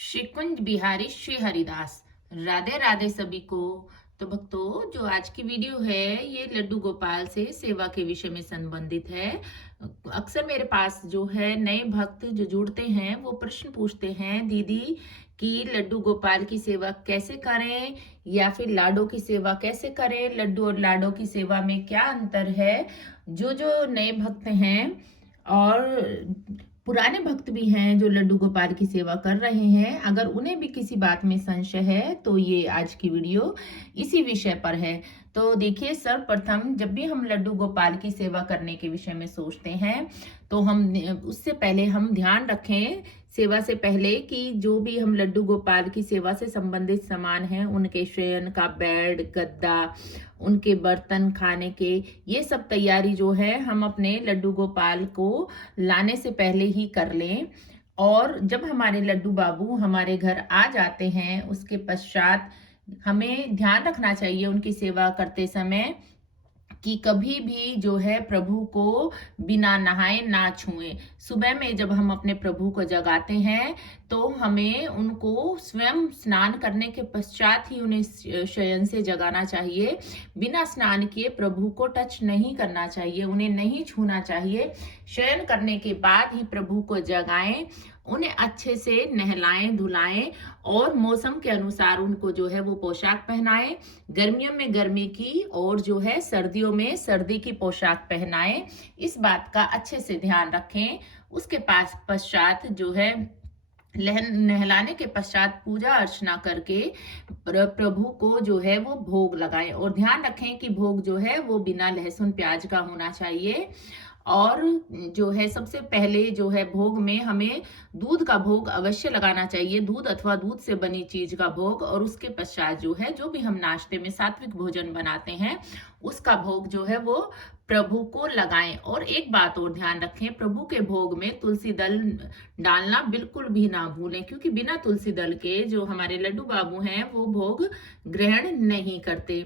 श्री कुंज बिहारी श्री हरिदास। राधे राधे सभी को। तो भक्तों, जो आज की वीडियो है ये लड्डू गोपाल से सेवा के विषय में संबंधित है। अक्सर मेरे पास जो है नए भक्त जो जुड़ते हैं वो प्रश्न पूछते हैं, दीदी कि लड्डू गोपाल की सेवा कैसे करें या फिर लाडो की सेवा कैसे करें, लड्डू और लाडो की सेवा में क्या अंतर है। जो जो नए भक्त हैं और पुराने भक्त भी हैं जो लड्डू गोपाल की सेवा कर रहे हैं, अगर उन्हें भी किसी बात में संशय है तो ये आज की वीडियो इसी विषय पर है। तो देखिए, सर्वप्रथम जब भी हम लड्डू गोपाल की सेवा करने के विषय में सोचते हैं तो हम उससे पहले हम ध्यान रखें सेवा से पहले कि जो भी हम लड्डू गोपाल की सेवा से संबंधित सामान हैं, उनके शयन का बेड, गद्दा, उनके बर्तन खाने के, ये सब तैयारी जो है हम अपने लड्डू गोपाल को लाने से पहले ही कर लें। और जब हमारे लड्डू बाबू हमारे घर आ जाते हैं उसके पश्चात हमें ध्यान रखना चाहिए उनकी सेवा करते समय कि कभी भी जो है प्रभु को बिना नहाए ना छुएं। सुबह में जब हम अपने प्रभु को जगाते हैं तो हमें उनको स्वयं स्नान करने के पश्चात ही उन्हें शयन से जगाना चाहिए। बिना स्नान किए प्रभु को टच नहीं करना चाहिए, उन्हें नहीं छूना चाहिए। शयन करने के बाद ही प्रभु को जगाएं, उन्हें अच्छे से नहलाएं धुलाएं और मौसम के अनुसार उनको जो है वो पोशाक पहनाएं। गर्मियों में गर्मी की और जो है सर्दियों में सर्दी की पोशाक पहनाएं। इस बात का अच्छे से ध्यान रखें। उसके पास पश्चात जो है नहलाने के पश्चात पूजा अर्चना करके प्रभु को जो है वो भोग लगाएं। और ध्यान रखें कि भोग जो है वो बिना लहसुन प्याज का होना चाहिए। और जो है सबसे पहले जो है भोग में हमें दूध का भोग अवश्य लगाना चाहिए, दूध अथवा दूध से बनी चीज का भोग। और उसके पश्चात जो है जो भी हम नाश्ते में सात्विक भोजन बनाते हैं उसका भोग जो है वो प्रभु को लगाएं। और एक बात और ध्यान रखें, प्रभु के भोग में तुलसी दल डालना बिल्कुल भी ना भूलें, क्योंकि बिना तुलसी दल के जो हमारे लड्डू बाबू हैं वो भोग ग्रहण नहीं करते।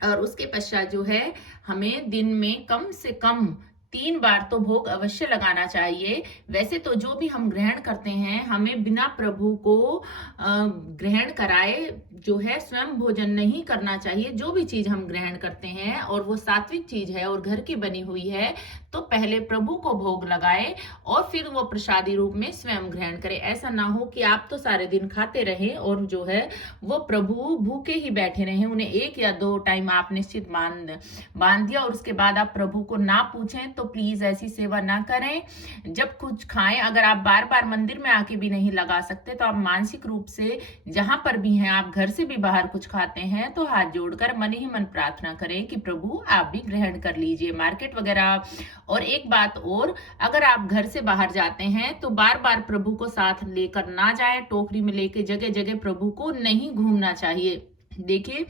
और उसके पश्चात जो है हमें दिन में कम से कम 3 बार तो भोग अवश्य लगाना चाहिए। वैसे तो जो भी हम ग्रहण करते हैं हमें बिना प्रभु को ग्रहण कराए जो है स्वयं भोजन नहीं करना चाहिए। जो भी चीज हम ग्रहण करते हैं और वो सात्विक चीज है और घर की बनी हुई है तो पहले प्रभु को भोग लगाए और फिर वो प्रसादी रूप में स्वयं ग्रहण करें। ऐसा ना हो कि आप तो सारे दिन खाते रहें और जो है वो प्रभु भूखे ही बैठे रहें, उन्हें 1 या 2 टाइम आप निश्चित बांध दिया और उसके बाद आप प्रभु को ना पूछें। तो प्लीज ऐसी सेवा ना करें। जब कुछ खाएं, अगर आप बार बार मंदिर में आके भी नहीं लगा सकते तो आप मानसिक रूप से जहां पर भी हैं, आप घर से भी बाहर कुछ खाते हैं तो हाथ जोड़कर मन ही मन प्रार्थना करें कि प्रभु आप भी ग्रहण कर लीजिए, मार्केट वगैरह। और एक बात और, अगर आप घर से बाहर जाते हैं तो बार बार प्रभु को साथ लेकर ना जाएं, टोकरी में लेके जगह जगह प्रभु को नहीं घूमना चाहिए। देखिए,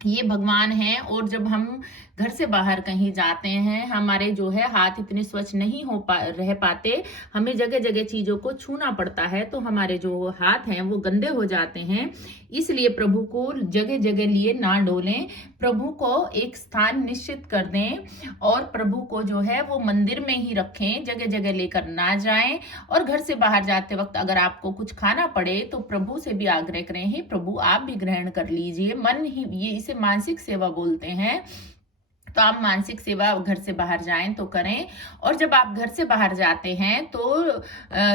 ये भगवान है और जब हम घर से बाहर कहीं जाते हैं हमारे जो है हाथ इतने स्वच्छ नहीं रह पाते, हमें जगह जगह चीजों को छूना पड़ता है तो हमारे जो हाथ हैं वो गंदे हो जाते हैं। इसलिए प्रभु को जगह जगह लिए ना डोलें, प्रभु को एक स्थान निश्चित कर दें और प्रभु को जो है वो मंदिर में ही रखें, जगह जगह लेकर ना जाएं। और घर से बाहर जाते वक्त अगर आपको कुछ खाना पड़े तो प्रभु से भी आग्रह करें, हे प्रभु आप भी ग्रहण कर लीजिए। मन ही, ये इसे मानसिक सेवा बोलते हैं। तो आप मानसिक सेवा घर से बाहर जाएं तो करें। और जब आप घर से बाहर जाते हैं तो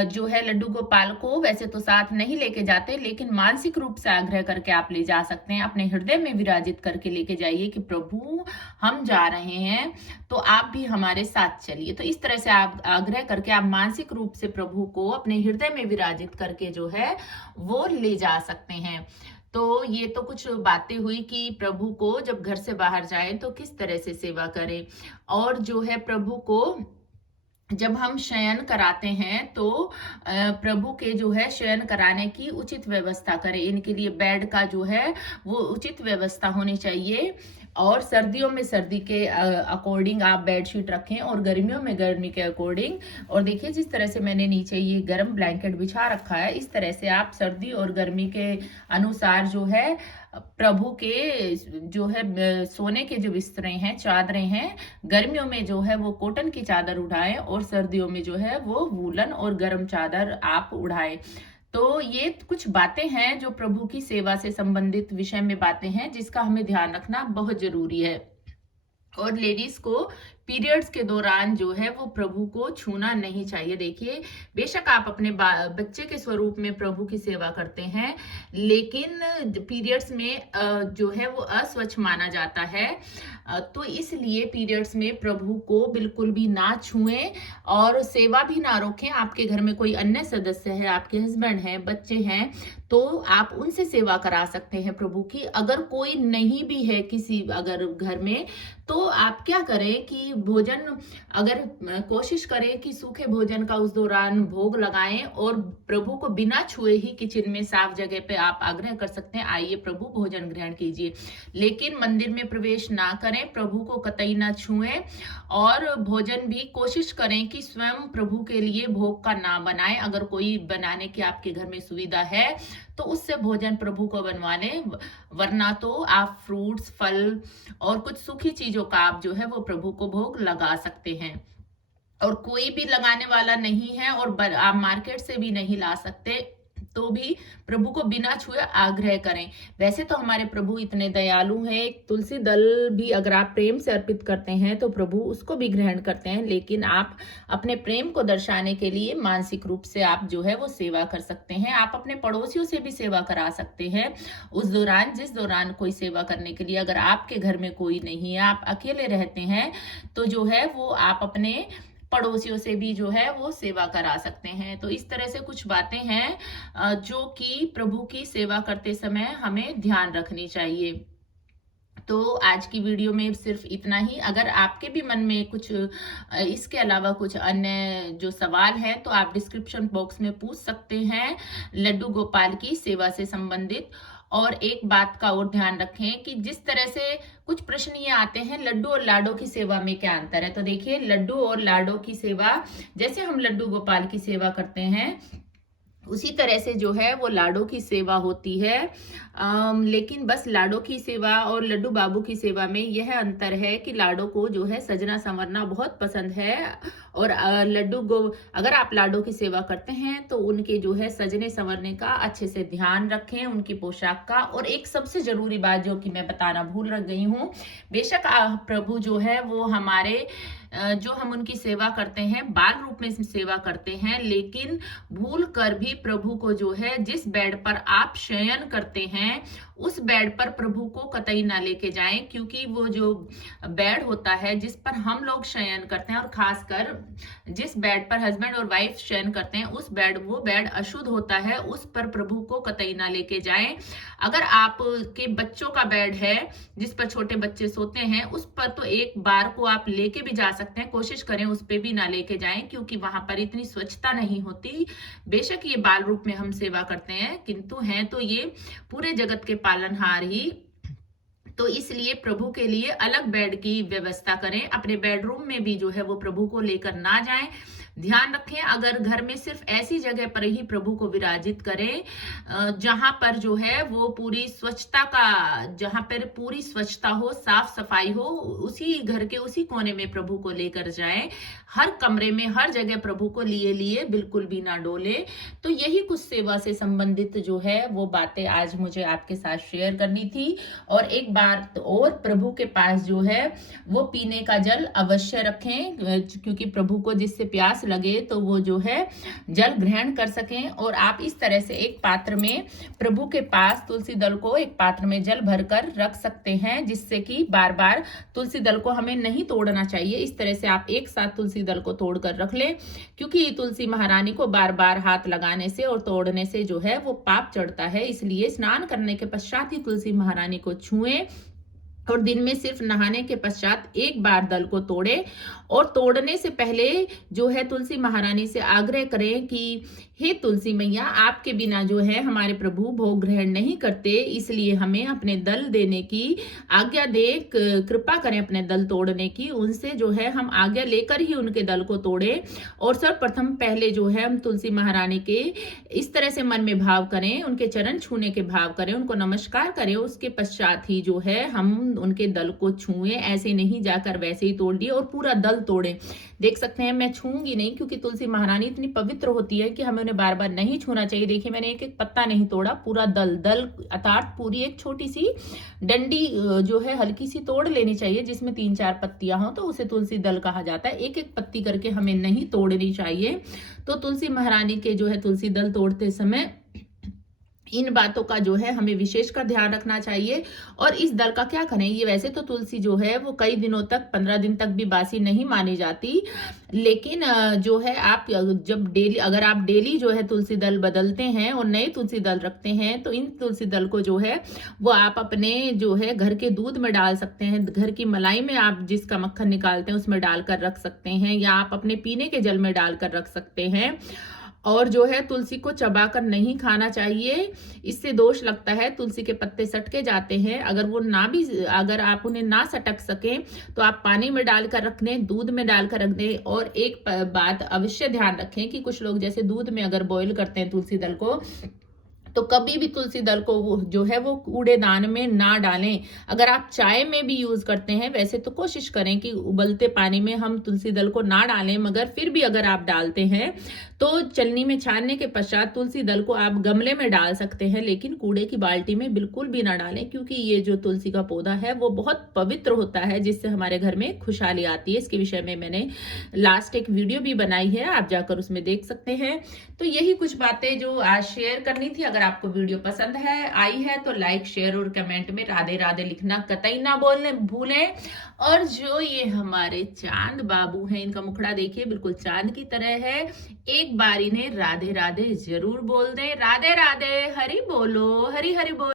जो है लड्डू गोपाल को वैसे तो साथ नहीं लेके जाते, लेकिन मानसिक रूप से आग्रह करके आप ले जा सकते हैं, अपने हृदय में विराजित करके लेके जाइए कि प्रभु हम जा रहे हैं तो आप भी हमारे साथ चलिए। तो इस तरह से आप आग्रह करके आप मानसिक रूप से प्रभु को अपने हृदय में विराजित करके जो है वो ले जा सकते हैं। तो ये तो कुछ बातें हुई कि प्रभु को जब घर से बाहर जाए तो किस तरह से सेवा करें। और जो है प्रभु को जब हम शयन कराते हैं तो प्रभु के जो है शयन कराने की उचित व्यवस्था करें। इनके लिए बेड का जो है वो उचित व्यवस्था होनी चाहिए। और सर्दियों में सर्दी के अकॉर्डिंग आप बेडशीट रखें और गर्मियों में गर्मी के अकॉर्डिंग। और देखिए, जिस तरह से मैंने नीचे ये गर्म ब्लैंकेट बिछा रखा है, इस तरह से आप सर्दी और गर्मी के अनुसार जो है प्रभु के जो है सोने के जो बिस्तरे हैं, चादरें हैं, गर्मियों में जो है वो कॉटन की चादर उड़ाएं और सर्दियों में जो है वो वूलन और गर्म चादर आप उड़ाएं। तो ये कुछ बातें हैं जो प्रभु की सेवा से संबंधित विषय में बातें हैं जिसका हमें ध्यान रखना बहुत जरूरी है। और लेडीज को पीरियड्स के दौरान जो है वो प्रभु को छूना नहीं चाहिए। देखिए, बेशक आप अपने बच्चे के स्वरूप में प्रभु की सेवा करते हैं, लेकिन पीरियड्स में जो है वो अस्वच्छ माना जाता है। तो इसलिए पीरियड्स में प्रभु को बिल्कुल भी ना छुएं और सेवा भी ना रोकें। आपके घर में कोई अन्य सदस्य है, आपके हस्बैंड हैं, बच्चे हैं, तो आप उनसे सेवा करा सकते हैं प्रभु की। अगर कोई नहीं भी है किसी अगर घर में, तो आप क्या करें कि भोजन अगर कोशिश करें कि सूखे भोजन का उस दौरान भोग लगाएं और प्रभु को बिना छुए ही किचन में साफ जगह पे आप आग्रह कर सकते हैं, आइए प्रभु भोजन ग्रहण कीजिए। लेकिन मंदिर में प्रवेश ना करें, प्रभु को कतई ना छुएं और भोजन भी कोशिश करें कि स्वयं प्रभु के लिए भोग का ना बनाएं। अगर कोई बनाने की आपके घर में सुविधा है तो उससे भोजन प्रभु को बनवा लें, वरना तो आप फ्रूट्स, फल और कुछ सूखी चीजों का आप जो है वो प्रभु को भोग लगा सकते हैं। और कोई भी लगाने वाला नहीं है और आप मार्केट से भी नहीं ला सकते, तो भी प्रभु को बिना छुए आग्रह करें। वैसे तो हमारे प्रभु इतने दयालु हैं, एक तुलसी दल भी अगर आप प्रेम से अर्पित करते हैं तो प्रभु उसको भी ग्रहण करते हैं। लेकिन आप अपने प्रेम को दर्शाने के लिए मानसिक रूप से आप जो है वो सेवा कर सकते हैं। आप अपने पड़ोसियों से भी सेवा करा सकते हैं उस दौरान, जिस दौरान कोई सेवा करने के लिए अगर आपके घर में कोई नहीं है, आप अकेले रहते हैं, तो जो है वो आप अपने पड़ोसियों से भी जो है वो सेवा करा सकते हैं। तो इस तरह से कुछ बातें हैं जो कि प्रभु की सेवा करते समय हमें ध्यान रखनी चाहिए। तो आज की वीडियो में सिर्फ इतना ही। अगर आपके भी मन में कुछ इसके अलावा कुछ अन्य जो सवाल है तो आप डिस्क्रिप्शन बॉक्स में पूछ सकते हैं लड्डू गोपाल की सेवा से संबंधित। और एक बात का और ध्यान रखें कि जिस तरह से कुछ प्रश्न ये आते हैं, लड्डू और लाडो की सेवा में क्या अंतर है। तो देखिए, लड्डू और लाडो की सेवा, जैसे हम लड्डू गोपाल की सेवा करते हैं उसी तरह से जो है वो लाडो की सेवा होती है। लेकिन बस लाडो की सेवा और लड्डू बाबू की सेवा में यह अंतर है कि लाडो को जो है सजना संवरना बहुत पसंद है और अगर आप लाडो की सेवा करते हैं तो उनके जो है सजने संवरने का अच्छे से ध्यान रखें, उनकी पोशाक का। और एक सबसे जरूरी बात जो कि मैं बताना भूल गई हूँ, बेशक प्रभु जो है वो हमारे जो हम उनकी सेवा करते हैं बाल रूप में सेवा करते हैं, लेकिन भूल कर भी प्रभु को जो है जिस बेड पर आप शयन करते हैं उस बेड पर प्रभु को कतई ना लेके जाएं, क्योंकि वो जो बेड होता है जिस पर हम लोग शयन करते हैं और खासकर जिस बेड पर हस्बैंड और वाइफ शयन करते हैं वो बेड अशुद्ध होता है, उस पर प्रभु को कतई ना लेके जाएं। अगर आपके बच्चों का बेड है जिस पर छोटे बच्चे सोते हैं उस पर तो एक बार को आप लेके भी जा सकते हैं, कोशिश करें उस पे भी ना लेके जाएं, क्योंकि वहां पर इतनी स्वच्छता नहीं होती। बेशक ये बाल रूप में हम सेवा करते हैं, किंतु हैं तो ये पूरे जगत के पालनहार ही। तो इसलिए प्रभु के लिए अलग बेड की व्यवस्था करें। अपने बेडरूम में भी जो है वो प्रभु को लेकर ना जाएं। ध्यान रखें, अगर घर में सिर्फ ऐसी जगह पर ही प्रभु को विराजित करें जहां पर जो है वो जहां पर पूरी स्वच्छता हो, साफ सफाई हो, उसी घर के उसी कोने में प्रभु को लेकर जाएं। हर कमरे में हर जगह प्रभु को लिए बिल्कुल भी ना डोले। तो यही कुछ सेवा से संबंधित जो है वो बातें आज मुझे आपके साथ शेयर करनी थी। और एक बात और, प्रभु के पास जो है वो पीने का जल अवश्य रखें, क्योंकि प्रभु को जिससे प्यास लगे तो वो जो है जल ग्रहण कर सकें। और आप इस तरह से एक पात्र में प्रभु के पास तुलसी दल को एक पात्र में जल भरकर रख सकते हैं, जिससे कि बार बार तुलसी दल को हमें नहीं तोड़ना चाहिए। इस तरह से आप एक साथ तुलसी दल को तोड़कर रख लें, क्योंकि तुलसी महारानी को बार बार हाथ लगाने से और तोड़ने से जो है वो पाप चढ़ता है। इसलिए स्नान करने के पश्चात ही तुलसी महारानी को छुएं और दिन में सिर्फ नहाने के पश्चात एक बार दल को तोड़े। और तोड़ने से पहले जो है तुलसी महारानी से आग्रह करें कि हे तुलसी मैया, आपके बिना जो है हमारे प्रभु भोग ग्रहण नहीं करते, इसलिए हमें अपने दल देने की आज्ञा दे, कृपा करें अपने दल तोड़ने की। उनसे जो है हम आज्ञा लेकर ही उनके दल को तोड़े। और सर्वप्रथम पहले जो है हम तुलसी महारानी के इस तरह से मन में भाव करें, उनके चरण छूने के भाव करें, उनको नमस्कार करें, उसके पश्चात ही जो है हम उनके दल को छुएं। ऐसे नहीं जाकर वैसे ही तोड़ दिए और पूरा दल तोड़े। देख सकते हैं मैं छूंगी नहीं, क्योंकि तुलसी महारानी इतनी पवित्र होती है कि हमें उन्हें बार बार नहीं छूना चाहिए। देखिए मैंने एक एक पत्ता नहीं तोड़ा, पूरा दल दल अर्थात पूरी एक छोटी सी डंडी जो है हल्की सी तोड़ लेनी चाहिए, जिसमें 3-4 पत्तियां हो, तो उसे तुलसी दल कहा जाता है। एक एक पत्ती करके हमें नहीं तोड़नी चाहिए। तो तुलसी महारानी के जो है तुलसी दल तोड़ते समय इन बातों का जो है हमें विशेष का ध्यान रखना चाहिए। और इस दल का क्या करें, ये वैसे तो तुलसी जो है वो कई दिनों तक, 15 दिन तक भी बासी नहीं मानी जाती, लेकिन जो है आप जब डेली, अगर आप डेली जो है तुलसी दल बदलते हैं और नए तुलसी दल रखते हैं, तो इन तुलसी दल को जो है वो आप अपने जो है घर के दूध में डाल सकते हैं, घर की मलाई में आप जिसका मक्खन निकालते हैं उसमें डालकर रख सकते हैं, या आप अपने पीने के जल में डालकर रख सकते हैं। और जो है तुलसी को चबाकर नहीं खाना चाहिए, इससे दोष लगता है, तुलसी के पत्ते सटके जाते हैं। अगर आप उन्हें ना सटक सकें तो आप पानी में डालकर रख दें, दूध में डालकर रख दें। और एक बात अवश्य ध्यान रखें कि कुछ लोग जैसे दूध में अगर बॉईल करते हैं तुलसी दल को, तो कभी भी तुलसी दल को वो जो है वो कूड़ेदान में ना डालें। अगर आप चाय में भी यूज करते हैं, वैसे तो कोशिश करें कि उबलते पानी में हम तुलसी दल को ना डालें, मगर फिर भी अगर आप डालते हैं तो चलनी में छानने के पश्चात तुलसी दल को आप गमले में डाल सकते हैं, लेकिन कूड़े की बाल्टी में बिल्कुल भी ना डालें, क्योंकि ये जो तुलसी का पौधा है वो बहुत पवित्र होता है, जिससे हमारे घर में खुशहाली आती है। इसके विषय में मैंने लास्ट एक वीडियो भी बनाई है, आप जाकर उसमें देख सकते हैं। तो यही कुछ बातें जो आज शेयर करनी थी। अगर आपको वीडियो पसंद आई है तो लाइक, शेयर और कमेंट में राधे राधे लिखना कतई ना भूलें। और जो ये हमारे चांद बाबू हैं, इनका मुखड़ा देखिए बिल्कुल चांद की तरह है। एक बार इन्हें राधे राधे जरूर बोल दें। राधे राधे, हरि बोलो, हरि हरि बोलो।